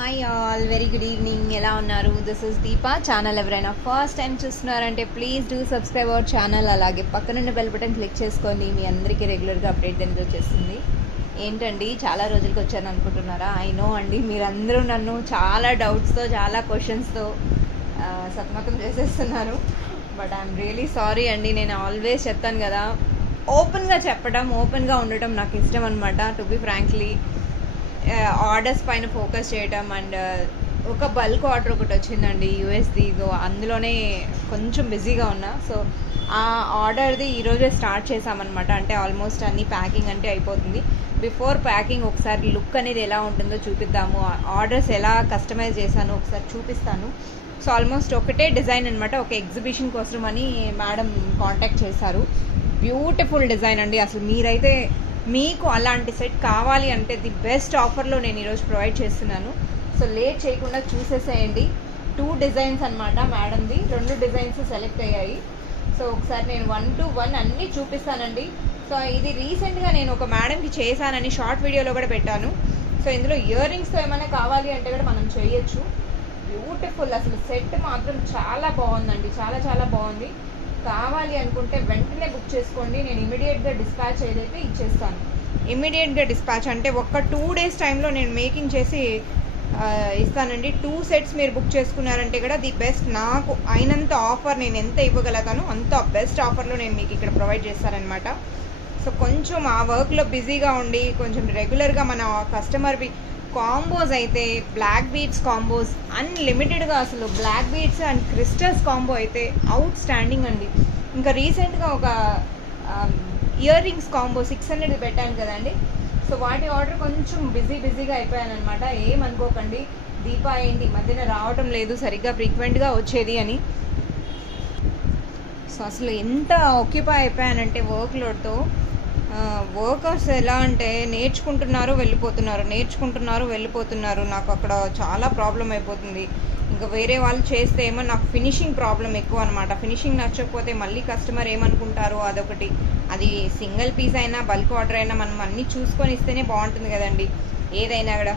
Hi all, very good evening. ఎలా ఉన్నారు? This is Deepa. Channel ఎవరైనా ఫస్ట్ టైం చూస్తున్నారంటే please do subscribe our channel. అలాగే పక్కనున్న బెల్ బటన్ క్లిక్ చేసుకొని మీ అందరికీ రెగ్యులర్గా అప్డేట్ అనేది వచ్చేస్తుంది. ఏంటండి చాలా రోజులకి వచ్చాను అనుకుంటున్నారా? ఐ నో అండి, మీరందరూ నన్ను చాలా డౌట్స్తో చాలా క్వశ్చన్స్తో సతమతం చేసేస్తున్నారు. బట్ ఐఎమ్ రియలీ సారీ అండి. నేను ఆల్వేస్ చెప్తాను కదా, ఓపెన్గా చెప్పడం, ఓపెన్గా ఉండటం నాకు ఇష్టం అనమాట. టు బి ఫ్రాంక్లీ ఆర్డర్స్ పైన ఫోకస్ చేయటం అండ్ ఒక బల్క్ ఆర్డర్ ఒకటి వచ్చిందండి యూఎస్ది. అందులోనే కొంచెం బిజీగా ఉన్నా. సో ఆ ఆర్డర్ది ఈరోజే స్టార్ట్ చేసామన్నమాట. అంటే ఆల్మోస్ట్ అన్ని ప్యాకింగ్ అంటే అయిపోతుంది. బిఫోర్ ప్యాకింగ్ ఒకసారి లుక్ అనేది ఎలా ఉంటుందో చూపిద్దాము. ఆర్డర్స్ ఎలా కస్టమైజ్ చేశాను ఒకసారి చూపిస్తాను. సో ఆల్మోస్ట్ ఒకటే డిజైన్ అనమాట. ఒక ఎగ్జిబిషన్ కోసం అని మేడం కాంటాక్ట్ చేశారు. బ్యూటిఫుల్ డిజైన్ అండి. అసలు మీరైతే మీకు అలాంటి సెట్ కావాలి అంటే ది బెస్ట్ ఆఫర్లో నేను ఈరోజు ప్రొవైడ్ చేస్తున్నాను. సో లేట్ చేయకుండా చూసేసేయండి. 2 డిజైన్స్ అనమాట మేడంది. 2 డిజైన్స్ సెలెక్ట్ అయ్యాయి. సో ఒకసారి నేను 1 to 1 అన్నీ చూపిస్తానండి. సో ఇది రీసెంట్గా నేను ఒక మేడంకి చేశానని షార్ట్ వీడియోలో కూడా పెట్టాను. సో ఇందులో ఇయర్ రింగ్స్తో ఏమైనా కావాలి అంటే కూడా మనం చేయొచ్చు. బ్యూటిఫుల్, అసలు సెట్ మాత్రం చాలా బాగుందండి. చాలా చాలా బాగుంది. కావాలి అనుకుంటే వెంటనే బుక్ చేసుకోండి. నేను ఇమీడియట్గా డిస్పాచ్ ఏదైతే ఇచ్చేస్తాను. ఇమీడియట్గా డిస్పాచ్ అంటే ఒక్క 2 days టైంలో నేను మేకింగ్ చేసి ఇస్తానండి. 2 sets మీరు బుక్ చేసుకున్నారంటే కూడా ది బెస్ట్. నాకు అయినంత ఆఫర్ నేను ఎంత ఇవ్వగలుగుతానో అంత బెస్ట్ ఆఫర్లో నేను మీకు ఇక్కడ ప్రొవైడ్ చేస్తానన్నమాట. సో కొంచెం ఆ వర్క్లో బిజీగా ఉండి కొంచెం రెగ్యులర్గా మన కస్టమర్వి కాంబోస్ అయితే బ్లాక్ బీడ్స్ కాంబోస్ అన్లిమిటెడ్గా, అసలు black beads and crystals combo అయితే అవుట్ స్టాండింగ్ అండి. ఇంకా రీసెంట్గా ఒక ఇయర్ రింగ్స్ కాంబో 600 పెట్టాను కదండి. సో వాటి ఆర్డర్ కొంచెం బిజీగా అయిపోయాను అనమాట. ఏమనుకోకండి, దీపా ఏంటి మధ్యన రావటం లేదు సరిగ్గా ఫ్రీక్వెంట్గా వచ్చేది అని. సో అసలు ఎంత ఆక్యుపై అయిపోయానంటే వర్క్లోడ్తో. వర్కర్స్ ఎలా అంటే నేర్చుకుంటున్నారు వెళ్ళిపోతున్నారు. నాకు అక్కడ చాలా ప్రాబ్లం అయిపోతుంది. ఇంకా వేరే వాళ్ళు చేస్తే ఏమో నాకు ఫినిషింగ్ ప్రాబ్లం ఎక్కువ అనమాట. ఫినిషింగ్ నచ్చకపోతే మళ్ళీ కస్టమర్ ఏమనుకుంటారో అదొకటి. అది సింగిల్ పీస్ అయినా బల్క్ ఆర్డర్ అయినా మనం అన్నీ చూసుకొని ఇస్తేనే బాగుంటుంది కదండి ఏదైనా కూడా.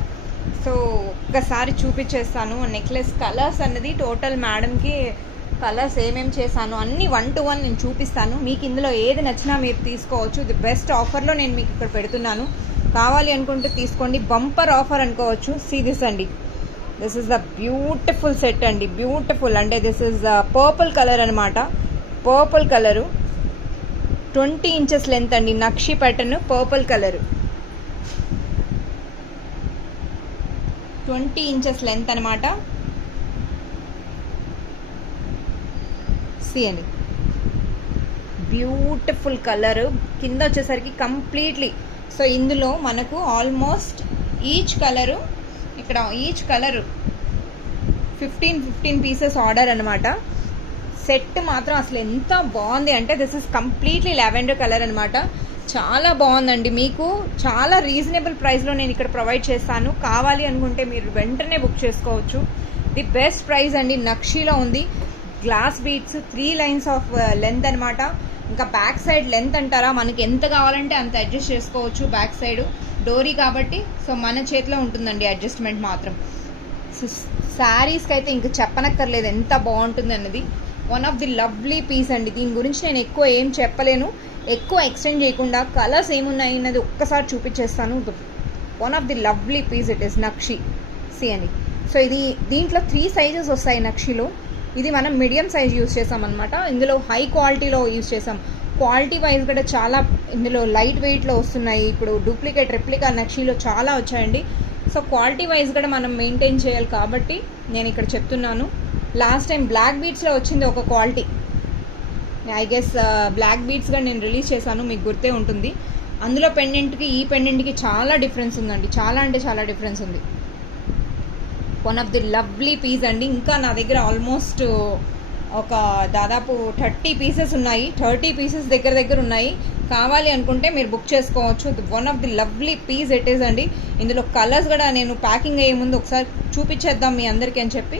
సో ఒక్కసారి చూపించేస్తాను. నెక్లెస్ కలర్స్ అన్నది టోటల్ మేడంకి కలర్స్ ఏమేమి చేశాను అన్నీ 1 to 1 నేను చూపిస్తాను. మీకు ఇందులో ఏది నచ్చినా మీరు తీసుకోవచ్చు. ది బెస్ట్ ఆఫర్లో నేను మీకు ఇక్కడ పెడుతున్నాను. కావాలి అనుకుంటే తీసుకోండి. బంపర్ ఆఫర్ అనుకోవచ్చు. సీ దిస్ అండి, this is the beautiful set అండి. బ్యూటిఫుల్ అంటే దిస్ ఇస్ పర్పుల్ కలర్ అనమాట. పర్పుల్ కలరు 20 inches లెంత్ అండి. Nakshi pattern purple colour 20 inches length అనమాట. అండి బ్యూటిఫుల్ కలర్. కింద వచ్చేసరికి కంప్లీట్లీ. సో ఇందులో మనకు almost each colour 15 pieces order అనమాట. సెట్ మాత్రం అసలు ఎంత బాగుంది అంటే this is completely lavender colour అనమాట. చాలా బాగుందండి. మీకు చాలా రీజనబుల్ ప్రైస్లో నేను ఇక్కడ ప్రొవైడ్ చేస్తాను. కావాలి అనుకుంటే మీరు వెంటనే బుక్ చేసుకోవచ్చు. ది బెస్ట్ ప్రైస్ అండి. నక్షిలో ఉంది. Glass beads 3 lines of length అనమాట. ఇంకా బ్యాక్ సైడ్ లెంత్ అంటారా, మనకి ఎంత కావాలంటే అంత అడ్జస్ట్ చేసుకోవచ్చు. బ్యాక్ సైడ్ డోరీ కాబట్టి సో మన చేతిలో ఉంటుందండి అడ్జస్ట్మెంట్ మాత్రం. సో శారీస్కి అయితే ఇంక చెప్పనక్కర్లేదు ఎంత బాగుంటుంది అన్నది. One of the lovely piece అండి. దీని గురించి నేను ఎక్కువ ఏం చెప్పలేను. ఎక్కువ ఎక్స్టెండ్ చేయకుండా కలర్స్ ఏమున్నాయి అన్నది ఒక్కసారి చూపించేస్తాను. One of the lovely piece it is నక్షి. సి అండి. సో ఇది దీంట్లో 3 sizes వస్తాయి నక్షిలో. ఇది మనం మీడియం సైజ్ యూస్ చేసాం అనమాట. ఇందులో హై క్వాలిటీలో యూస్ చేసాం. క్వాలిటీ వైజ్ కూడా చాలా ఇందులో లైట్ వెయిట్లో వస్తున్నాయి. ఇప్పుడు డూప్లికేట్ రెప్లికా నక్షిలో చాలా వచ్చాయండి. సో క్వాలిటీ వైజ్ కూడా మనం మెయింటైన్ చేయాలి కాబట్టి నేను ఇక్కడ చెప్తున్నాను. లాస్ట్ టైం బ్లాక్ బీడ్స్లో వచ్చింది ఒక quality. I guess black beads కూడా నేను రిలీజ్ చేశాను, మీకు గుర్తే ఉంటుంది. అందులో పెండెంట్కి ఈ పెండెంట్కి చాలా డిఫరెన్స్ ఉందండి. చాలా అంటే చాలా డిఫరెన్స్ ఉంది. One of the lovely piece అండి. ఇంకా నా దగ్గర ఆల్మోస్ట్ ఒక దాదాపు 30 pieces ఉన్నాయి. 30 pieces దగ్గర ఉన్నాయి. కావాలి అనుకుంటే మీరు బుక్ చేసుకోవచ్చు. One of the lovely piece it is అండి. ఇందులో కలర్స్ కూడా నేను ప్యాకింగ్ అయ్యే ముందు ఒకసారి చూపించేద్దాం మీ అందరికీ అని చెప్పి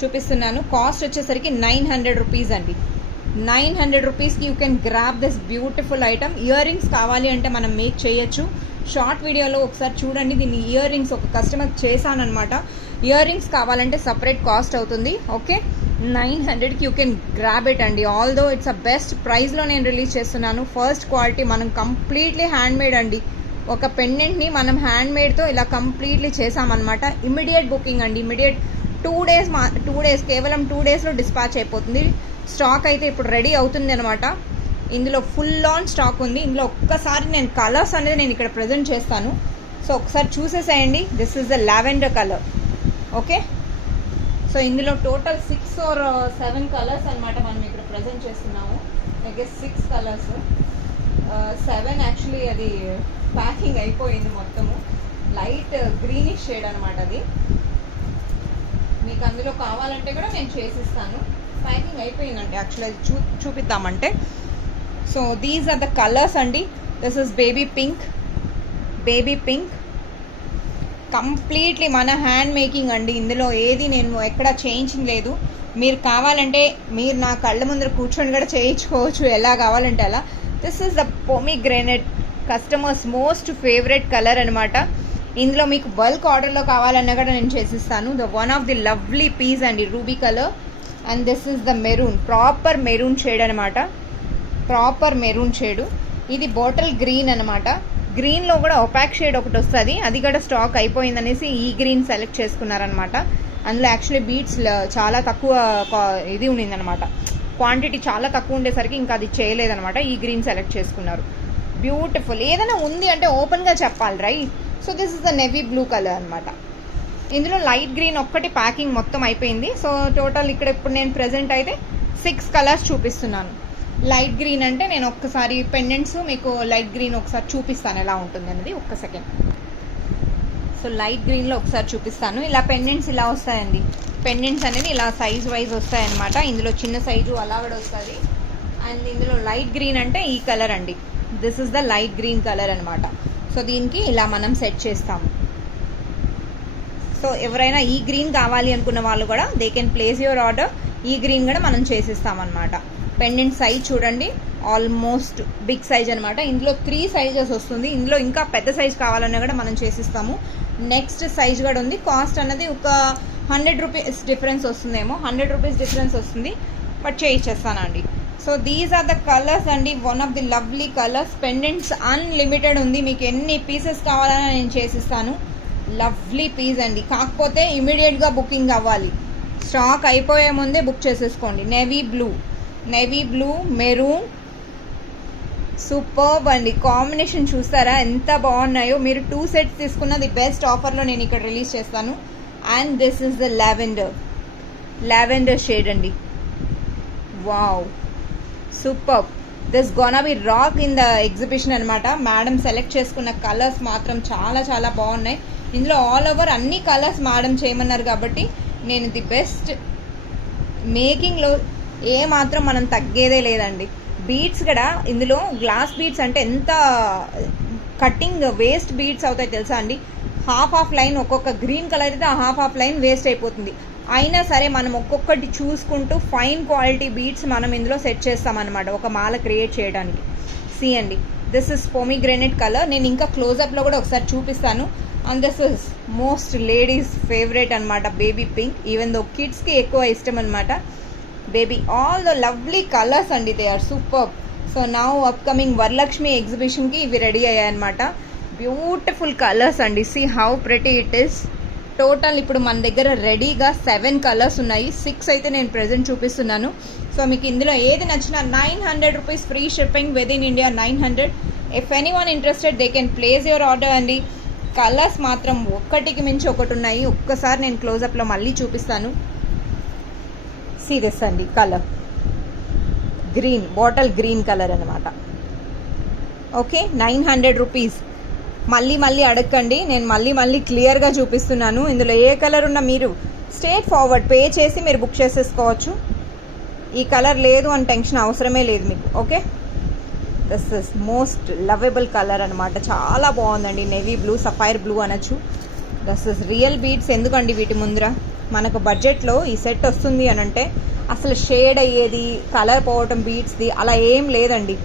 చూపిస్తున్నాను. కాస్ట్ వచ్చేసరికి 900 rupees అండి. 900 rupeesకి you can grab this beautiful item. Earrings కావాలి అంటే మనం మేక్ చేయొచ్చు. షార్ట్ వీడియోలో ఒకసారి చూడండి. దీన్ని ఇయర్ రింగ్స్ ఒక కస్టమర్ చేశానమాట. ఇయర్ రింగ్స్ కావాలంటే సపరేట్ కాస్ట్ అవుతుంది. ఓకే, 900కి యూ కెన్ గ్రాబ్ ఇట్ అండి. ఆల్దో ఇట్స్ అ బెస్ట్ ప్రైస్లో నేను రిలీజ్ చేస్తున్నాను. ఫస్ట్ క్వాలిటీ, మనం కంప్లీట్లీ హ్యాండ్ మేడ్ అండి. ఒక పెండెంట్ని మనం హ్యాండ్ మేడ్తో ఇలా కంప్లీట్లీ చేసామన్నమాట. ఇమీడియట్ బుకింగ్ అండి, ఇమీడియట్ 2 డేస్ కేవలం 2 డేస్లో డిస్పాచ్ అయిపోతుంది. స్టాక్ అయితే ఇప్పుడు రెడీ అవుతుంది అనమాట. ఇందులో ఫుల్ ఆన్ స్టాక్ ఉంది. ఇందులో ఒక్కసారి నేను కలర్స్ అనేది నేను ఇక్కడ ప్రజెంట్ చేస్తాను. సో ఒకసారి చూసేసేయండి. This is the lavender colour. Okay, so ఇందులో టోటల్ 6 or 7 కలర్స్ అనమాట మనం ఇక్కడ ప్రజెంట్ చేస్తున్నాము. ఐ గెస్ 6 కలర్స్, 7 యాక్చువల్లీ అది ప్యాకింగ్ అయిపోయింది మొత్తము. లైట్ గ్రీనిష్ షేడ్ అనమాట అది. మీకు అందులో కావాలంటే కూడా నేను చేసిస్తాను. ప్యాకింగ్ అయిపోయిందండి యాక్చువల్లీ. అది చూపిద్దామంటే. So these are the colours అండి. This is baby pink completely మన హ్యాండ్ మేకింగ్ అండి. ఇందులో ఏది నేను ఎక్కడ చేయించింగ్ లేదు. మీరు కావాలంటే మీరు నా కళ్ళ ముందర కూర్చొని కూడా చేయించుకోవచ్చు, ఎలా కావాలంటే అలా. This is the pomegranate, customers most favourite colour అనమాట. ఇందులో మీకు బల్క్ ఆర్డర్లో కావాలన్నా కూడా నేను చేసిస్తాను. The one of the lovely piece అండి, ruby colour. And this is the maroon, proper maroon shade అనమాట. Proper maroon shade. ఇది బాటిల్ గ్రీన్ అనమాట. గ్రీన్లో కూడా ఒపాక్ షేడ్ ఒకటి వస్తుంది, అది కూడా స్టాక్ అయిపోయిందనేసి ఈ గ్రీన్ సెలెక్ట్ చేసుకున్నారనమాట. అందులో యాక్చువల్లీ బీడ్స్ చాలా తక్కువ ఇది ఉండిందనమాట, క్వాంటిటీ చాలా తక్కువ ఉండేసరికి ఇంకా అది చేయలేదనమాట. ఈ గ్రీన్ సెలెక్ట్ చేసుకున్నారు. బ్యూటిఫుల్. ఏదైనా ఉంది అంటే ఓపెన్గా చెప్పాలి, right? So this is the navy blue colour అనమాట. ఇందులో లైట్ గ్రీన్ ఒక్కటి ప్యాకింగ్ మొత్తం అయిపోయింది. సో టోటల్ ఇక్కడ ఇప్పుడు నేను ప్రెజెంట్ అయితే 6 కలర్స్ చూపిస్తున్నాను. లైట్ గ్రీన్ అంటే నేను ఒక్కసారి పెండెంట్స్ మీకు లైట్ గ్రీన్ ఒకసారి చూపిస్తాను ఎలా ఉంటుంది అనేది. ఒక్క సెకండ్. సో లైట్ గ్రీన్లో ఒకసారి చూపిస్తాను. ఇలా పెండెంట్స్ ఇలా వస్తాయండి. పెండెంట్స్ అనేది ఇలా సైజ్ వైజ్ వస్తాయన్నమాట. ఇందులో చిన్న సైజు అలా కూడా వస్తుంది. అండ్ ఇందులో లైట్ గ్రీన్ అంటే ఈ కలర్ అండి. This is the light green colour అనమాట. సో దీనికి ఇలా మనం సెట్ చేస్తాము. సో ఎవరైనా ఈ గ్రీన్ కావాలి అనుకున్న వాళ్ళు కూడా they can place your order. ఈ గ్రీన్ కూడా మనం చేసిస్తామన్నమాట. పెండెంట్ సైజ్ చూడండి, ఆల్మోస్ట్ బిగ్ సైజ్ అనమాట. ఇందులో 3 సైజెస్ వస్తుంది. ఇందులో ఇంకా పెద్ద సైజ్ కావాలన్నా కూడా మనం చేసిస్తాము. నెక్స్ట్ సైజ్ కూడా ఉంది. కాస్ట్ అన్నది ఒక 100 రూపీస్ డిఫరెన్స్ వస్తుందేమో, 100 రూపీస్ డిఫరెన్స్ వస్తుంది, బట్ చేయించేస్తానండి. So these are the colours అండి, one of the lovely colours. Pendants unlimited ఉంది, మీకు ఎన్ని పీసెస్ కావాలన్నా నేను చేసిస్తాను. లవ్లీ పీస్ అండి. కాకపోతే ఇమీడియట్గా బుకింగ్ అవ్వాలి, స్టాక్ అయిపోయే ముందే బుక్ చేసేసుకోండి. నేవీ బ్లూ మెరూన్, సూపర్బ్ అండి. కాంబినేషన్ చూస్తారా ఎంత బాగున్నాయో. మీరు 2 సెట్స్ తీసుకున్న ది బెస్ట్ ఆఫర్లో నేను ఇక్కడ రిలీజ్ చేస్తాను. And this is the lavender shade అండి. Wow, superb. This gonna be rock in the exhibition అనమాట. మేడం సెలెక్ట్ చేసుకున్న కలర్స్ మాత్రం చాలా చాలా బాగున్నాయి. ఇందులో ఆల్ ఓవర్ అన్ని కలర్స్ మేడం చేయమన్నారు కాబట్టి నేను ది బెస్ట్ మేకింగ్లో ఏ మాత్రం మనం తగ్గేదే లేదండి. బీడ్స్ కూడా ఇందులో గ్లాస్ బీడ్స్ అంటే ఎంత కటింగ్ వేస్ట్ బీడ్స్ అవుతాయి తెలుసా అండి. హాఫ్ లైన్ ఒక్కొక్క గ్రీన్ కలర్ అయితే ఆ హాఫ్ లైన్ వేస్ట్ అయిపోతుంది. అయినా సరే మనం ఒక్కొక్కటి చూసుకుంటూ ఫైన్ క్వాలిటీ బీడ్స్ మనం ఇందులో సెట్ చేస్తామన్నమాట ఒక మాల క్రియేట్ చేయడానికి. సీ అండి, దిస్ ఇస్ పొమిగ్రెనేట్ కలర్. నేను ఇంకా క్లోజప్లో కూడా ఒకసారి చూపిస్తాను. And this is most ladies favourite అనమాట, బేబీ పింక్. ఈవెన్ దో కిడ్స్కి ఎక్కువ ఇష్టం అనమాట. Baby all the lovely colours అండి, they are super. So now upcoming Varalakshmi ఎగ్జిబిషన్కి ఇవి రెడీ అయ్యాయి అనమాట. బ్యూటిఫుల్ కలర్స్ అండి. See how pretty it is. Total ఇప్పుడు మన దగ్గర రెడీగా 7 కలర్స్ ఉన్నాయి. 6 అయితే నేను ప్రెజెంట్ చూపిస్తున్నాను. సో మీకు ఇందులో ఏది నచ్చినా 900 rupees free shipping within India 900. If any one interested they can place your order అండి. కలర్స్ మాత్రం ఒక్కటికి మించి ఒకటి ఉన్నాయి. ఒక్కసారి నేను క్లోజప్లో మళ్ళీ చూపిస్తాను. సీరియస్ అండి, colour green, bottle green colour అనమాట. Okay, 900 rupees. మళ్ళీ అడగండి, నేను మళ్ళీ క్లియర్గా చూపిస్తున్నాను. ఇందులో ఏ కలర్ ఉన్నా మీరు స్ట్రేట్ ఫార్వర్డ్ పే చేసి మీరు బుక్ చేసేసుకోవచ్చు. ఈ కలర్ లేదు అని టెన్షన్ అవసరమే లేదు మీకు. Okay, this is most lovable colour అనమాట. చాలా బాగుందండి. నేవీ బ్లూ, సఫైర్ బ్లూ అనొచ్చు. This is real beads. ఎందుకండి వీటి ముందర మనకు బడ్జెట్లో ఈ సెట్ వస్తుంది అని అంటే అసలు షేడ్ అయ్యేది, కలర్ పోవటం బీడ్స్ది అలా ఏం లేదండి.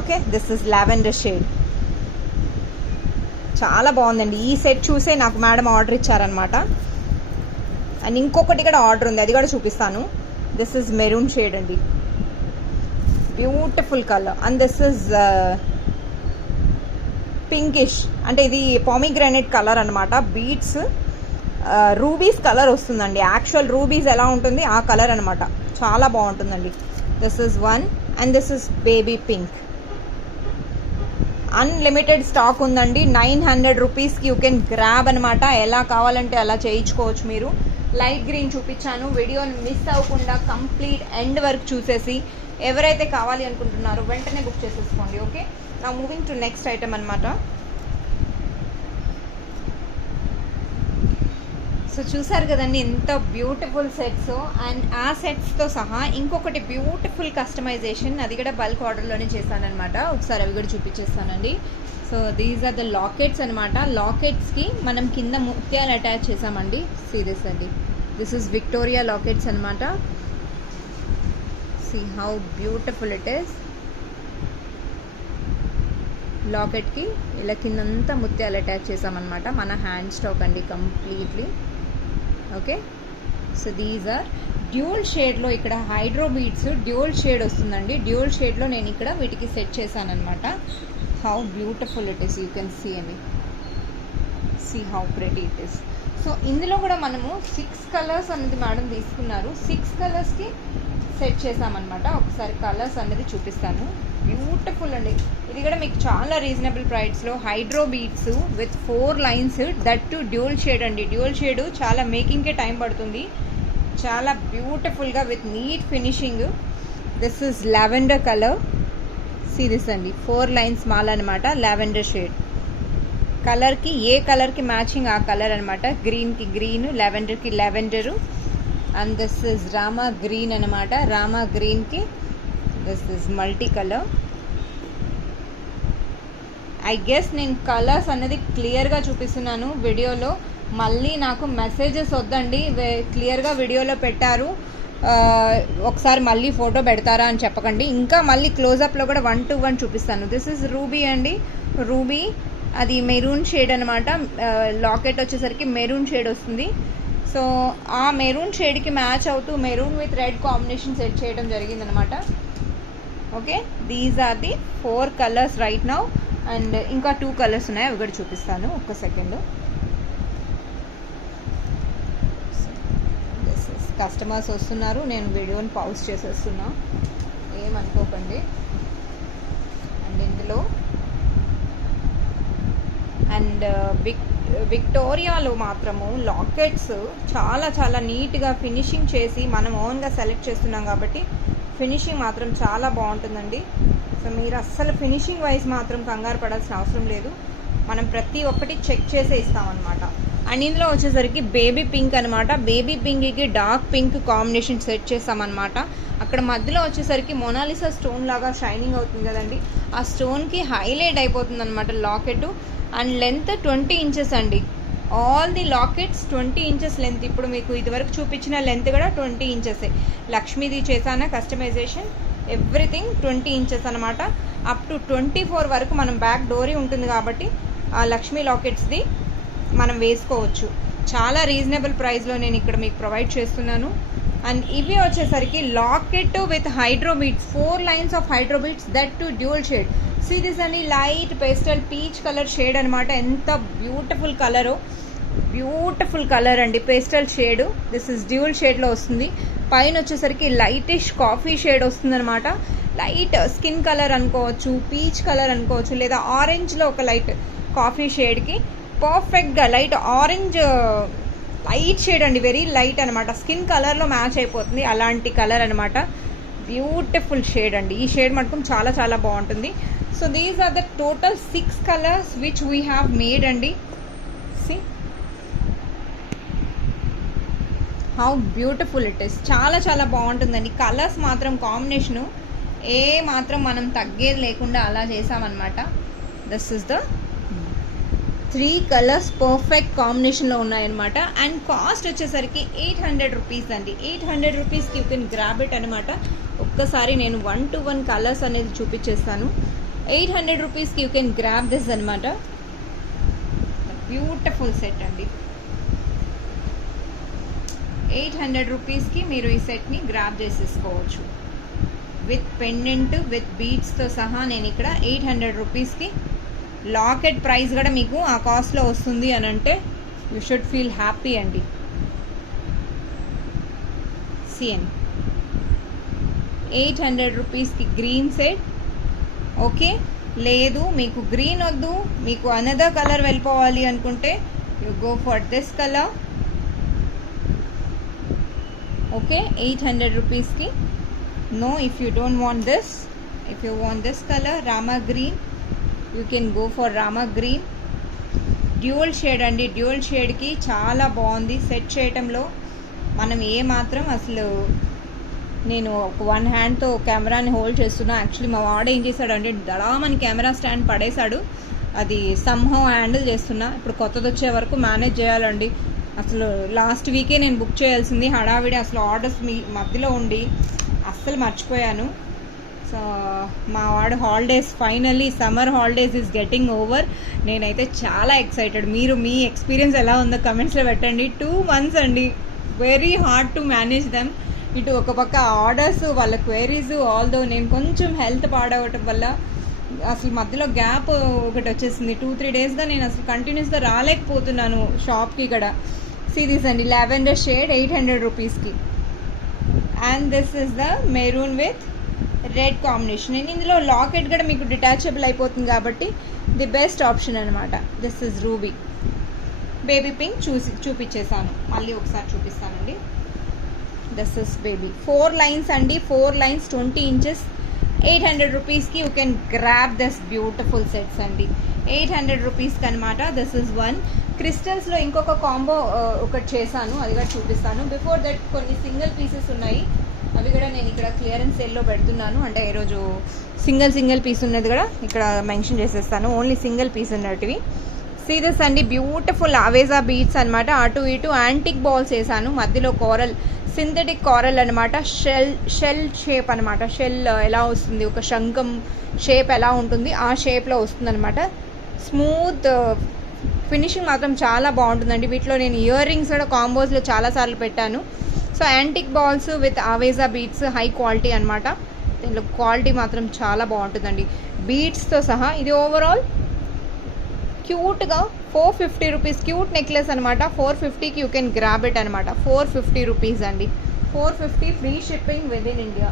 Okay, this is lavender shade. చాలా బాగుందండి. ఈ సెట్ చూసే నాకు మేడం ఆర్డర్ ఇచ్చారనమాట. అండ్ ఇంకొకటి కూడా ఆర్డర్ ఉంది, అది కూడా చూపిస్తాను. దిస్ ఇస్ మెరూన్ షేడ్ అండి, beautiful colour. And this is pinkish, అంటే ఇది పామిగ్రానైట్ కలర్ అనమాట. బీడ్స్ రూబీస్ కలర్ వస్తుందండి. యాక్చువల్ రూబీస్ ఎలా ఉంటుంది ఆ కలర్ అనమాట. చాలా బాగుంటుందండి. This is one and this is baby pink. Unlimited stock ఉందండి. 900 రూపీస్కి యూ కెన్ గ్రాబ్ అనమాట. ఎలా కావాలంటే అలా చేయించుకోవచ్చు మీరు. లైట్ గ్రీన్ చూపించాను, వీడియోని మిస్ అవ్వకుండా కంప్లీట్ ఎండ్ వరకు చూసేసి ఎవరైతే కావాలి అనుకుంటున్నారో వెంటనే బుక్ చేసేసుకోండి. ఓకే, నా మూవింగ్ టు నెక్స్ట్ ఐటమ్ అనమాట. సో చూసారు కదండి ఎంత బ్యూటిఫుల్ సెట్స్. అండ్ ఆ సెట్స్తో సహా ఇంకొకటి బ్యూటిఫుల్ కస్టమైజేషన్, అది కూడా బల్క్ ఆర్డర్లోనే చేశానమాట. ఒకసారి అవి కూడా చూపించేస్తానండి. So these are the lockets అనమాట. లాకెట్స్కి మనం కింద ముత్యాలు అటాచ్ చేసామండి. సీరియస్ అండి, దిస్ ఇస్ విక్టోరియా లాకెట్స్ అనమాట. See how beautiful it is. లాకెట్కి ఇలా కిందంతా ముత్యాలు అటాచ్ చేసామన్నమాట. మన హ్యాండ్ స్టాక్ అండి completely. Okay, so these are dual షేడ్లో. ఇక్కడ హైడ్రో బీడ్స్ డ్యూల్ షేడ్ వస్తుందండి. డ్యూల్ షేడ్లో నేను ఇక్కడ వీటికి సెట్ చేశానమాట. How beautiful it is, you can see అండి. See how pretty it is. So ఇందులో కూడా మనము 6 కలర్స్ అనేది మేడం తీసుకున్నారు. 6 కలర్స్కి సెట్ చేసామన్నమాట. ఒకసారి కలర్స్ అనేది చూపిస్తాను. బ్యూటిఫుల్ అండి. ఇది కూడా మీకు చాలా రీజనబుల్ ప్రైస్లో hydro beads with 4 lines, that to dual shade అండి. డ్యూల్ షేడ్ చాలా మేకింగ్కే టైం పడుతుంది. చాలా బ్యూటిఫుల్గా with neat finishing. This is lavender colour. Series అండి, 4 లైన్స్ మాల్ అనమాట. లావెండర్ షేడ్ కలర్కి ఏ కలర్కి మ్యాచింగ్ ఆ కలర్ అనమాట. గ్రీన్కి గ్రీన్, లావెండర్కి lavender. And this is Rama green అనమాట. రామా గ్రీన్కి this is multi colour. I guess నేను కలర్స్ అనేది క్లియర్గా చూపిస్తున్నాను వీడియోలో. మళ్ళీ నాకు మెసేజెస్ వద్దండి, క్లియర్గా వీడియోలో పెట్టారు, ఒకసారి మళ్ళీ ఫోటో పెడతారా అని చెప్పకండి. ఇంకా మళ్ళీ క్లోజప్లో కూడా 1 to 1 చూపిస్తాను. దిస్ ఇస్ రూబీ అండి. రూబీ అది మెరూన్ షేడ్ అనమాట. లాకెట్ వచ్చేసరికి మెరూన్ షేడ్ వస్తుంది. సో ఆ మెరూన్ షేడ్కి మ్యాచ్ అవుతూ maroon with red combination set చేయడం జరిగిందనమాట. Okay, these are the 4 colours right now. And ఇంకా 2 కలర్స్ ఉన్నాయి, అవి కూడా చూపిస్తాను. ఒక్క సెకండ్. కస్టమర్స్ వస్తున్నారు, నేను వీడియోని పాజ్ చేసేస్తున్నా, ఏమనుకోకండి. అండ్ ఇందులో అండ్ విక్టోరియాలో మాత్రము లాకెట్స్ చాలా చాలా నీట్గా ఫినిషింగ్ చేసి మనం ఓన్గా సెలెక్ట్ చేస్తున్నాం కాబట్టి ఫినిషింగ్ మాత్రం చాలా బాగుంటుందండి. సో మీరు అస్సలు ఫినిషింగ్ వైజ్ మాత్రం కంగారు పడాల్సిన అవసరం లేదు. మనం ప్రతి ఒక్కటి చెక్ చేసే ఇస్తామన్నమాట. అండ్ ఇందులో వచ్చేసరికి బేబీ పింక్ అనమాట. బేబీ పింక్కి డార్క్ పింక్ కాంబినేషన్ సెట్ చేస్తామన్నమాట. అక్కడ మధ్యలో వచ్చేసరికి మొనాలిసా స్టోన్ లాగా షైనింగ్ అవుతుంది కదండి, ఆ స్టోన్కి హైలైట్ అయిపోతుంది అనమాట లాకెట్. అండ్ లెంత్ 20 ఇంచెస్ అండి. All the lockets 20 inches length. ఇప్పుడు మీకు ఇదివరకు చూపించిన లెంత్ కూడా 20 ఇంచెసే. లక్ష్మీది చేశాన కస్టమైజేషన్, ఎవ్రీథింగ్ 20 ఇంచెస్ అనమాట. అప్ టు 24 వరకు మనం బ్యాక్ డోరీ ఉంటుంది కాబట్టి ఆ లక్ష్మీ లాకెట్స్ది మనం వేసుకోవచ్చు. చాలా రీజనబుల్ ప్రైస్లో నేను ఇక్కడ మీకు ప్రొవైడ్ చేస్తున్నాను. అండ్ ఇవి వచ్చేసరికి locket with hydro beads, 4 lines of hydro beads, that to dual shade. Series అని light pastel peach colour shade అనమాట. ఎంత బ్యూటిఫుల్ కలరు, బ్యూటిఫుల్ కలర్ అండి, pastel shade. This is dual షేడ్లో వస్తుంది. పైన వచ్చేసరికి లైటిష్ కాఫీ షేడ్ వస్తుంది అనమాట. లైట్ స్కిన్ కలర్ అనుకోవచ్చు, పీచ్ కలర్ అనుకోవచ్చు, లేదా ఆరెంజ్లో ఒక లైట్ కాఫీ షేడ్కి పర్ఫెక్ట్గా లైట్ ఆరెంజ్ లైట్ షేడ్ అండి, వెరీ లైట్ అనమాట. స్కిన్ కలర్లో మ్యాచ్ అయిపోతుంది, అలాంటి కలర్ అనమాట. బ్యూటిఫుల్ షేడ్ అండి. ఈ షేడ్ మటుకు చాలా చాలా బాగుంటుంది. So these are the total 6 colours which we have made అండి. See how beautiful it is. చాలా చాలా బాగుంటుందండి. కలర్స్ మాత్రం కాంబినేషను ఏ మాత్రం మనం తగ్గేది లేకుండా అలా చేసామన్నమాట. This is the 3 colours perfect కాంబినేషన్లో ఉన్నాయన్నమాట. అండ్ కాస్ట్ వచ్చేసరికి 800 రూపీస్ అండి. 800 రూపీస్కి యూ కెన్ గ్రాబ్ ఇట్ అనమాట. ఒక్కసారి నేను 1 to 1 కలర్స్ అనేది చూపించేస్తాను. 800 రూపీస్కి యూ కెన్ గ్రాబ్ దిస్ అనమాట. బ్యూటిఫుల్ సెట్ అండి. 800 రూపీస్కి మీరు ఈ సెట్ని గ్రాబ్ చేసేసుకోవచ్చు. విత్ పెండెంట్ విత్ బీడ్స్తో సహా నేను ఇక్కడ 800 రూపీస్కి. లాకెట్ ప్రైస్ కూడా మీకు ఆ కాస్ట్లో వస్తుంది అని అంటే యూ షుడ్ ఫీల్ హ్యాపీ అండి. సిఎన్ 800 రూపీస్కి గ్రీన్ సెట్. ఓకే, లేదు మీకు గ్రీన్ వద్దు, మీకు అనదర్ కలర్ వెళ్ళిపోవాలి అనుకుంటే you go for this colour. Okay, 800 రూపీస్కి. No, if you don't want this, if you want this colour Rama green, you can go for Rama green. Dual shade అండి, dual షేడ్కి చాలా బాగుంది సెట్ చేయటంలో. మనం ఏమాత్రం అసలు, నేను ఒక వన్ హ్యాండ్తో కెమెరాని హోల్డ్ చేస్తున్నా. యాక్చువల్లీ మా వాడు ఏం చేశాడు అంటే దడామని కెమెరా స్టాండ్ పడేశాడు. అది సమ్హౌ హ్యాండిల్ చేస్తున్నా. ఇప్పుడు కొత్తది వచ్చే వరకు మేనేజ్ చేయాలండి. అసలు లాస్ట్ వీకే నేను బుక్ చేయాల్సింది, హడావిడి అసలు ఆర్డర్స్ మీ మధ్యలో ఉండి అస్సలు మర్చిపోయాను. సో మా వాడు holidays, finally summer holidays is getting over. నేనైతే చాలా ఎక్సైటెడ్. మీరు మీ ఎక్స్పీరియన్స్ ఎలా ఉందో కమెంట్స్లో పెట్టండి. 2 months అండి, very hard to manage them. ఇటు ఒక పక్క ఆర్డర్స్, వాళ్ళ క్వైరీస్, ఆల్దో నేను కొంచెం హెల్త్ పాడవటం వల్ల అసలు మధ్యలో గ్యాప్ ఒకటి వచ్చేసింది. 2-3 డేస్గా నేను అసలు కంటిన్యూస్గా రాలేకపోతున్నాను షాప్కి. ఇక్కడ సిరీస్ అండి, లావెండర్ షేడ్ 800 రూపీస్కి. And this is the maroon with red combination. నేను ఇందులో లాకెట్ కూడా మీకు డిటాచబుల్ అయిపోతుంది కాబట్టి ది బెస్ట్ ఆప్షన్ అనమాట. This is ruby. Baby pink చూపించేసాను, మళ్ళీ ఒకసారి చూపిస్తానండి. This is baby. 4 lines అండి, 4 lines 20 inches. 800 రూపీస్కి you can grab this beautiful sets అండి. 800 రూపీస్కి అనమాట. This is one. క్రిస్టల్స్లో ఇంకొక కాంబో ఒకటి చేశాను, అది కూడా చూపిస్తాను. బిఫోర్ దట్ కొన్ని సింగిల్ పీసెస్ ఉన్నాయి, అవి కూడా నేను ఇక్కడ క్లియరెన్స్ సేల్లో పెడుతున్నాను. అంటే ఈరోజు సింగిల్ పీస్ ఉన్నది కూడా ఇక్కడ మెన్షన్ చేసేస్తాను. ఓన్లీ సింగిల్ పీస్ ఉన్నటివి. సీరియస్ అండి, బ్యూటిఫుల్ ఆవేజా బీడ్స్ అనమాట. అటు ఇటు యాంటిక్ బాల్స్ వేసాను, మధ్యలో కోరల్, సింథటిక్ కోరల్ అనమాట. షెల్ షేప్ అనమాట. షెల్ ఎలా వస్తుంది, ఒక శంఖం షేప్ ఎలా ఉంటుంది ఆ షేప్లో వస్తుంది అనమాట. స్మూత్ ఫినిషింగ్ మాత్రం చాలా బాగుంటుందండి. వీటిలో నేను ఇయర్ రింగ్స్ కూడా కాంబోస్లో చాలాసార్లు పెట్టాను. సో యాంటిక్ బాల్స్ విత్ ఆవేజా బీడ్స్, హై క్వాలిటీ అనమాట. దీనిలో క్వాలిటీ మాత్రం చాలా బాగుంటుందండి బీడ్స్తో సహా. ఇది ఓవరాల్ క్యూట్గా 450 రూపీస్ క్యూట్ నెక్లెస్ అనమాట. 450కి యూ కెన్ గ్రాబ్ ఇట్ అనమాట. 450 రూపీస్ అండి. 450 free shipping within India.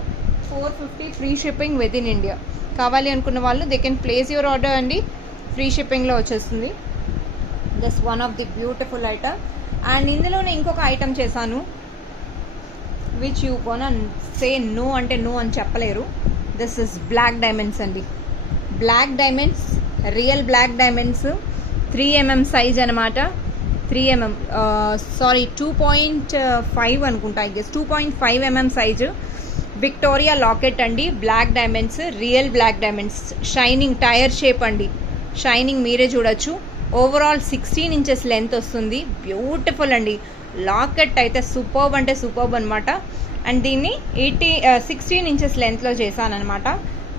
450 free shipping within India. కావాలి అనుకున్న వాళ్ళు they can place your order అండి, ఫ్రీ షిప్పింగ్లో వచ్చేస్తుంది. This one of the beautiful item. And ఇందులోనే ఇంకొక ఐటమ్ చేశాను, which you gonna say no అంటే నో అని చెప్పలేరు. దిస్ ఇస్ బ్లాక్ డైమండ్స్ అండి. Black diamonds, real black diamonds, 3 mm size అనమాట. 3 mm, సారీ 2.5 అనుకుంటా, I guess 2.5 mm size. Victoria locket అండి. Black diamonds, real black diamonds, shining tear shape అండి. Shining మీరే చూడొచ్చు. ఓవరాల్ 16 inches లెంత్ వస్తుంది. Beautiful అండి. Locket అయితే సూపర్బ్ అంటే సూపర్బ్ అనమాట. అండ్ దీన్ని 16 inches లెంత్లో చేశాను అనమాట.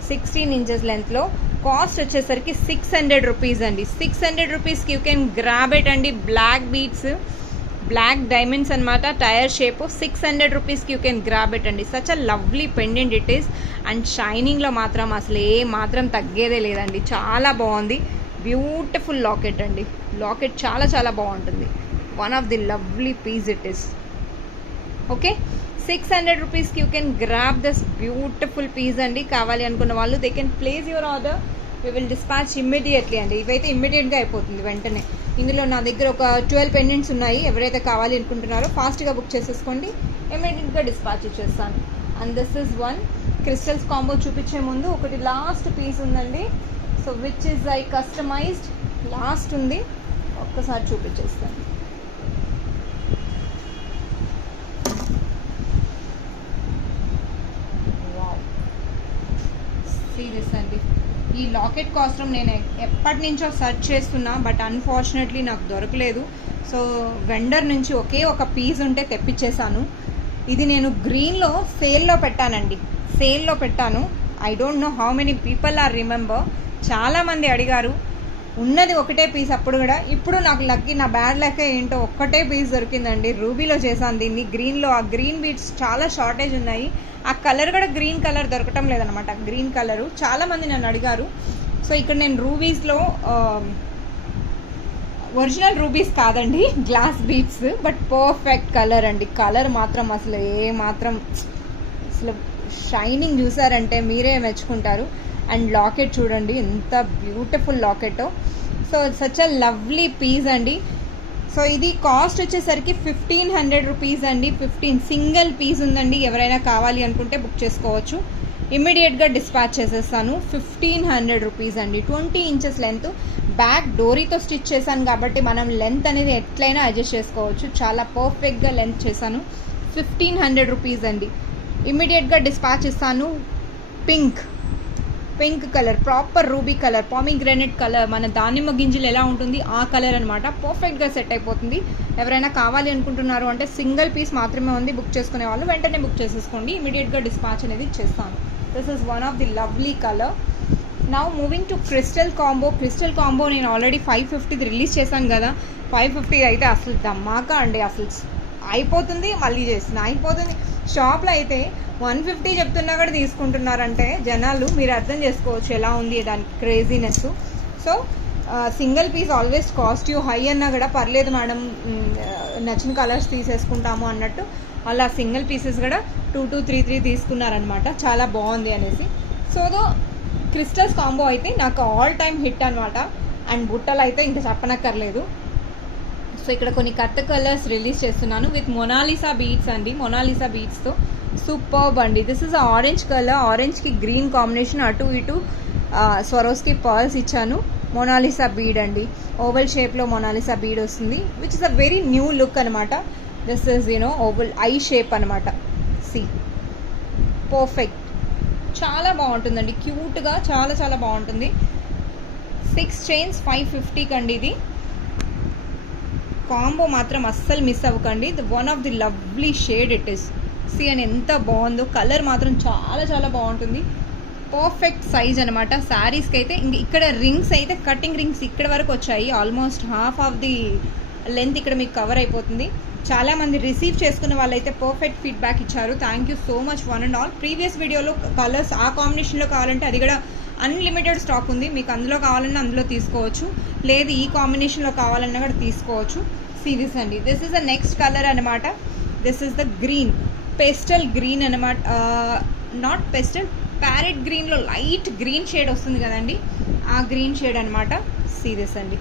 16 inches లెంత్లో. కాస్ట్ వచ్చేసరికి 600 రూపీస్ అండి. 600 రూపీస్కి యూ కెన్ గ్రాబ్ ఇట్ అండి. బ్లాక్ బీడ్స్, బ్లాక్ డైమండ్స్ అనమాట, టైర్ షేప్. 600 రూపీస్కి యూ కెన్ గ్రాబ్ ఇట్ అండి. Such a lovely pendant it is. And షైనింగ్లో మాత్రం అసలు ఏ మాత్రం తగ్గేదే లేదండి, చాలా బాగుంది. బ్యూటిఫుల్ లాకెట్ అండి. లాకెట్ చాలా చాలా బాగుంటుంది. One of the lovely piece it is. Okay, 600 రూపీస్కి you can grab this beautiful piece అండి. కావాలి అనుకున్న వాళ్ళు they can place your order, we will dispatch immediately అండి. ఇవైతే ఇమ్మీడియట్గా అయిపోతుంది వెంటనే. ఇందులో నా దగ్గర ఒక 12 పెండెంట్స్ ఉన్నాయి. ఎవరైతే కావాలి అనుకుంటున్నారో ఫాస్ట్గా బుక్ చేసేసుకోండి, ఇమ్మీడియట్గా డిస్పాచ్ ఇచ్చేస్తాను. And this is one. Crystals combo చూపించే ముందు ఒకటి లాస్ట్ పీస్ ఉందండి. So which is I customized, last ఉంది, ఒక్కసారి చూపించేస్తాను. సీరియస్ అండి, ఈ లాకెట్ కాస్ట్యూమ్ నేను ఎప్పటి నుంచో సెర్చ్ చేస్తున్నా, బట్ అన్ఫార్చునేట్లీ నాకు దొరకలేదు. సో వెండర్ నుంచి ఒకే ఒక పీస్ ఉంటే తెప్పించేశాను. ఇది నేను గ్రీన్లో సేల్లో పెట్టానండి, సేల్లో పెట్టాను. I don't know how many people are remember. చాలామంది అడిగారు. ఉన్నది ఒకటే పీస్ అప్పుడు కూడా. ఇప్పుడు నాకు లక్కీ, నా బ్యాడ్ లక్ ఏంటో ఒక్కటే పీస్ దొరికిందండి. రూబీలో చేశాను దీన్ని, గ్రీన్లో. ఆ గ్రీన్ బీడ్స్ చాలా షార్టేజ్ ఉన్నాయి. ఆ కలర్ కూడా గ్రీన్ కలర్ దొరకటం లేదనమాట. గ్రీన్ కలరు చాలామంది నన్ను అడిగారు. సో ఇక్కడ నేను రూబీస్లో ఒరిజినల్ రూబీస్ కాదండి, glass beads, but perfect colour అండి. కలర్ మాత్రం అసలు అసలు షైనింగ్ చూసారంటే మీరే మెచ్చుకుంటారు. అండ్ లాకెట్ చూడండి ఎంత బ్యూటిఫుల్ లాకెటో. So such a lovely piece అండి. సో ఇది కాస్ట్ వచ్చేసరికి 1500 రూపీస్ అండి. 15 సింగిల్ పీస్ ఉందండి. ఎవరైనా కావాలి అనుకుంటే బుక్ చేసుకోవచ్చు. ఇమ్మీడియట్గా డిస్పాచ్ చేసేస్తాను. 1500 రూపీస్ అండి. 20 ఇంచెస్ లెంత్, బ్యాక్ డోరీతో స్టిచ్ చేశాను కాబట్టి మనం లెంత్ అనేది ఎట్లయినా అడ్జస్ట్ చేసుకోవచ్చు. చాలా పర్ఫెక్ట్గా లెంత్ చేశాను. 1500 రూపీస్ అండి. ఇమ్మీడియట్గా డిస్పాచ్ ఇస్తాను. Pink colour, proper ruby colour, pomegranate colour, మన దానిమ్మ గింజలు ఎలా ఉంటుంది ఆ కలర్ అనమాట. పర్ఫెక్ట్గా సెట్ అయిపోతుంది. ఎవరైనా కావాలి అనుకుంటున్నారు అంటే సింగిల్ పీస్ మాత్రమే ఉంది. బుక్ చేసుకునే వాళ్ళు వెంటనే బుక్ చేసేసుకోండి. ఇమీడియట్గా డిస్పాచ్ అనేది చేస్తాను. This is one of the lovely colour. Now moving to crystal combo. Crystal combo నేను ఆల్రెడీ 550 రిలీజ్ చేశాను కదా. 550 అయితే అసలు ధమాకా అండి. అసలు అయిపోతుంది, మళ్ళీ చేస్తున్నా, అయిపోతుంది. షాప్లో అయితే 150 చెప్తున్నా కూడా తీసుకుంటున్నారంటే జనాలు, మీరు అర్థం చేసుకోవచ్చు ఎలా ఉంది దాని craziness. So single piece always cost you high అన్నా కూడా పర్లేదు మేడం, నచ్చిన కలర్స్ తీసేసుకుంటాము అన్నట్టు అలా సింగిల్ పీసెస్ కూడా 2, 3 తీసుకున్నారనమాట. చాలా బాగుంది అనేసి. సో క్రిస్టల్స్ కాంబో అయితే నాకు ఆల్ టైమ్ హిట్ అనమాట. అండ్ బుట్టలు అయితే ఇంకా చెప్పనక్కర్లేదు. సో ఇక్కడ కొన్ని కొత్త కలర్స్ రిలీజ్ చేస్తున్నాను విత్ మొనాలిసా బీడ్స్ అండి. మొనాలిసా బీడ్స్తో సూపర్బ్ అండి. దిస్ ఇస్ ఆరెంజ్ కలర్, ఆరెంజ్కి గ్రీన్ కాంబినేషన్, అటు ఇటు స్వరోస్కి పర్ల్స్ ఇచ్చాను. మొనాలిసా బీడ్ అండి, ఓవల్ షేప్లో మొనాలిసా బీడ్ వస్తుంది, which is a very new look అనమాట. This is oval eye shape అనమాట. సి పర్ఫెక్ట్, చాలా బాగుంటుందండి, క్యూట్గా చాలా చాలా బాగుంటుంది. 6 చైన్స్ 550 కండి. ఇది కాంబో మాత్రం అస్సలు మిస్ అవ్వకండి. One of the lovely shade it is. See అని ఎంత బాగుందో, కలర్ మాత్రం చాలా చాలా బాగుంటుంది. పర్ఫెక్ట్ సైజ్ అనమాట. శారీస్కి అయితే ఇక్కడ రింగ్స్ అయితే కటింగ్ రింగ్స్ ఇక్కడ వరకు వచ్చాయి. Almost half of the length ఇక్కడ మీకు కవర్ అయిపోతుంది. చాలామంది రిసీవ్ చేసుకున్న వాళ్ళైతే పర్ఫెక్ట్ ఫీడ్బ్యాక్ ఇచ్చారు. Thank you so much one and all. Previous వీడియోలో కలర్స్ ఆ కాంబినేషన్లో కావాలంటే అది కూడా అన్లిమిటెడ్ స్టాక్ ఉంది. మీకు అందులో కావాలన్నా అందులో తీసుకోవచ్చు, లేదు ఈ కాంబినేషన్లో కావాలన్నా కూడా తీసుకోవచ్చు. సీరీస్ అండి. This is the next colour అనమాట. This is the green, pastel green అనమాట. నాట్ పెస్టల్, ప్యారెట్ గ్రీన్లో లైట్ గ్రీన్ షేడ్ వస్తుంది కదండి, ఆ గ్రీన్ షేడ్ అనమాట. సీరీస్ అండి,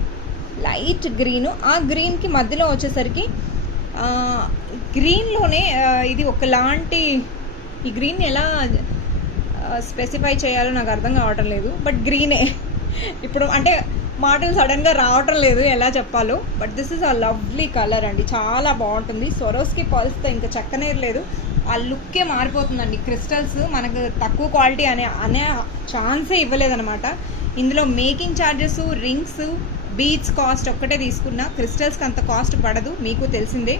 లైట్ గ్రీను. ఆ గ్రీన్కి మధ్యలో వచ్చేసరికి గ్రీన్లోనే ఇది ఒకలాంటి, ఈ గ్రీన్ ఎలా స్పెసిఫై చేయాలో నాకు అర్థం కావటం లేదు, బట్ గ్రీనే. ఇప్పుడు అంటే మాటలు సడన్గా రావటం లేదు ఎలా చెప్పాలో, but this is a lovely colour అండి, చాలా బాగుంటుంది. సొరోస్కి పల్స్తో ఇంకా చక్కనేరు లేదు, ఆ లుక్కే మారిపోతుందండి. క్రిస్టల్స్ మనకు తక్కువ క్వాలిటీ అనే ఛాన్సే ఇవ్వలేదన్నమాట. ఇందులో making charges, rings, beads cost ఒక్కటే తీసుకున్నా, క్రిస్టల్స్కి అంత కాస్ట్ పడదు, మీకు తెలిసిందే.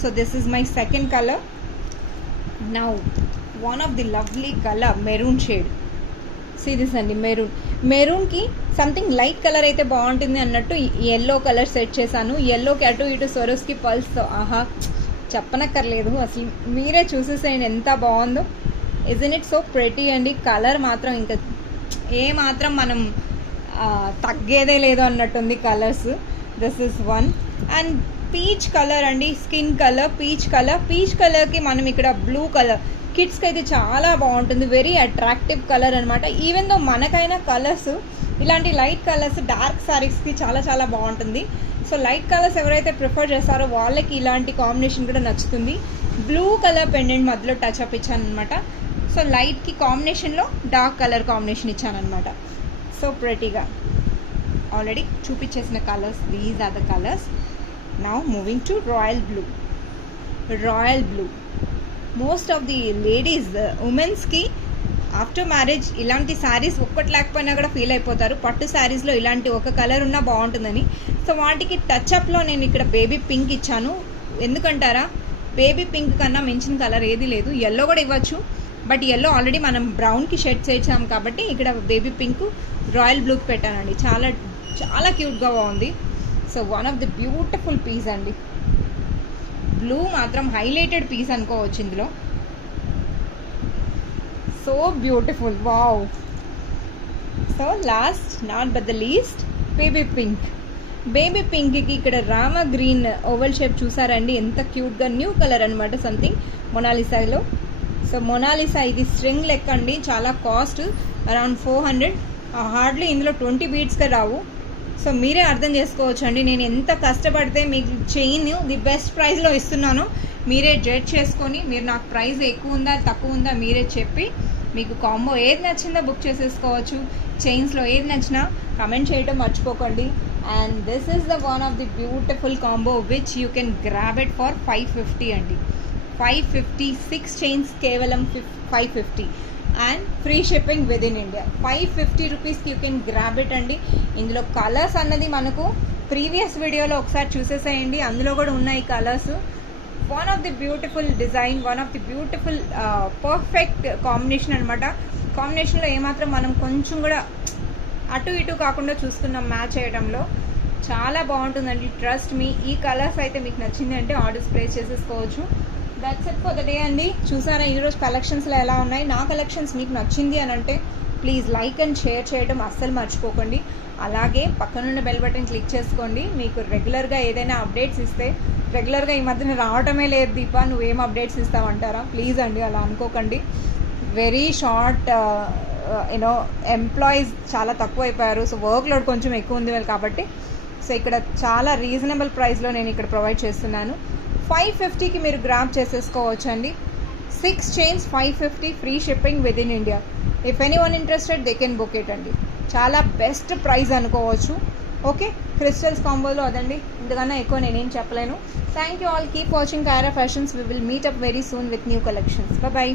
So this is my second colour. Now one of the lovely colour, maroon shade. Series అండి, మెరూన్కి సంథింగ్ లైట్ కలర్ అయితే బాగుంటుంది అన్నట్టు ఎల్లో కలర్ సెట్ చేశాను. ఎల్లోకి అటు ఇటు సొరోస్కి పల్స్తో, ఆహా చెప్పనక్కర్లేదు, అసలు మీరే చూసేసేయండి ఎంత బాగుందో. ఇజన్ ఇట్ సో ప్రెటీ అండి. కలర్ మాత్రం ఇంకా ఏ మాత్రం మనం తగ్గేదే లేదు అన్నట్టుంది colours. This is one. And peach colour అండి, skin colour, peach colour. Peach కలర్కి మనం ఇక్కడ బ్లూ కలర్, కిడ్స్కి అయితే చాలా బాగుంటుంది, వెరీ అట్రాక్టివ్ కలర్ అనమాట. ఈవెన్ దో మనకైనా కలర్స్ ఇలాంటి లైట్ కలర్స్ డార్క్ శారీస్కి చాలా చాలా బాగుంటుంది. సో లైట్ కలర్స్ ఎవరైతే ప్రిఫర్ చేస్తారో వాళ్ళకి ఇలాంటి కాంబినేషన్ కూడా నచ్చుతుంది. బ్లూ కలర్ పెండెంట్ మధ్యలో టచ్ అప్ ఇచ్చాను అనమాట. సో లైట్కి కాంబినేషన్లో డార్క్ కలర్ కాంబినేషన్ ఇచ్చాను అనమాట. సో ప్రెటీగా ఆల్రెడీ చూపించేసిన colours, these are the colours. Now moving to royal blue. Royal blue most of the ladies, ఉమెన్స్కి ఆఫ్టర్ మ్యారేజ్ ఇలాంటి శారీస్ ఒక్కటి లేకపోయినా కూడా ఫీల్ అయిపోతారు. పట్టు శారీస్లో ఇలాంటి ఒక కలర్ ఉన్నా బాగుంటుందని. సో వాటికి టచ్అప్లో నేను ఇక్కడ బేబీ పింక్ ఇచ్చాను. ఎందుకంటారా, బేబీ పింక్ కన్నా మించిన కలర్ ఏది లేదు. ఎల్లో కూడా ఇవ్వచ్చు, బట్ ఎల్లో ఆల్రెడీ మనం బ్రౌన్కి షేడ్ చేసాం కాబట్టి ఇక్కడ బేబీ పింక్ రాయల్ బ్లూకి పెట్టానండి. చాలా చాలా క్యూట్గా బాగుంది. So one of the beautiful piece అండి. బ్లూ మాత్రం హైలైటెడ్ పీస్ అనుకోవచ్చు ఇందులో. So beautiful, wow. So last not but the least baby pink. Baby పింక్కి ఇక్కడ రామ గ్రీన్ ఓవల్ షేప్ చూసారండి, ఎంత క్యూట్గా, న్యూ కలర్ అనమాట, సంథింగ్ మొనాలిసాలో. సో మొనాలిసా ఇది స్ట్రింగ్ లెక్క అండి, చాలా కాస్ట్ అరౌండ్ 400. హార్డ్లీ ఇందులో 20 బీడ్స్గా రావు. సో మీరే అర్థం చేసుకోవచ్చు అండి నేను ఎంత కష్టపడితే మీకు చైన్ ది బెస్ట్ ప్రైస్లో ఇస్తున్నాను. మీరే జడ్జ్ చేసుకొని మీరు నాకు ప్రైస్ ఎక్కువ ఉందా తక్కువ ఉందా మీరే చెప్పి మీకు కాంబో ఏది నచ్చిందో బుక్ చేసేసుకోవచ్చు. చైన్స్లో ఏది నచ్చినా కమెంట్ చేయడం మర్చిపోకండి. And this is the one of the beautiful combo which you can grab it for 550 అండి. 550, 6 చైన్స్ కేవలం 550 and free shipping within India. 550 రూపీస్కి యూ కెన్ గ్రాబ్ ఇట్ అండి. ఇందులో కలర్స్ అన్నది మనకు ప్రీవియస్ వీడియోలో ఒకసారి చూసేసేయండి, అందులో కూడా ఉన్నాయి colours. One of the beautiful design, one of the beautiful perfect combination అనమాట. కాంబినేషన్లో ఏమాత్రం మనం కొంచెం కూడా అటు ఇటు కాకుండా చూస్తున్నాం మ్యాచ్ చేయడంలో. చాలా బాగుంటుందండి, ట్రస్ట్ మీ. ఈ కలర్స్ అయితే మీకు నచ్చింది అంటే ఆర్డర్స్ ప్లేస్ చేసేసుకోవచ్చు. That's it for the day అండి. చూసారా ఈరోజు కలెక్షన్స్లో ఎలా ఉన్నాయి? నా కలెక్షన్స్ మీకు నచ్చింది అని అంటే ప్లీజ్ లైక్ అండ్ షేర్ చేయడం అస్సలు మర్చిపోకండి. అలాగే పక్కనున్న బెల్ బటన్ క్లిక్ చేసుకోండి. మీకు రెగ్యులర్గా ఏదైనా అప్డేట్స్ ఇస్తే, రెగ్యులర్గా ఈ మధ్యన రావటమే లేదు దీపా నువ్వేం అప్డేట్స్ ఇస్తావంటారా? ప్లీజ్ అండి అలా అనుకోకండి. వెరీ షార్ట్ యూనో ఎంప్లాయీస్ చాలా తక్కువ అయిపోయారు. సో వర్క్ లోడ్ కొంచెం ఎక్కువ ఉంది కాబట్టి సో ఇక్కడ చాలా రీజనబుల్ ప్రైస్లో నేను ఇక్కడ ప్రొవైడ్ చేస్తున్నాను. 550కి మీరు గ్రాబ్ చేసేసుకోవచ్చు అండి. 6 chains 550 free shipping within India. If any one interested they can book it అండి. చాలా బెస్ట్ ప్రైస్ అనుకోవచ్చు. ఓకే, క్రిస్టల్స్ కాంబోలో అదండి, ఇంతకన్నా ఎక్కువ నేనేం చెప్పలేను. Thank you all, keep watching Kaira fashions. We will meet up very soon with new collections. Bye.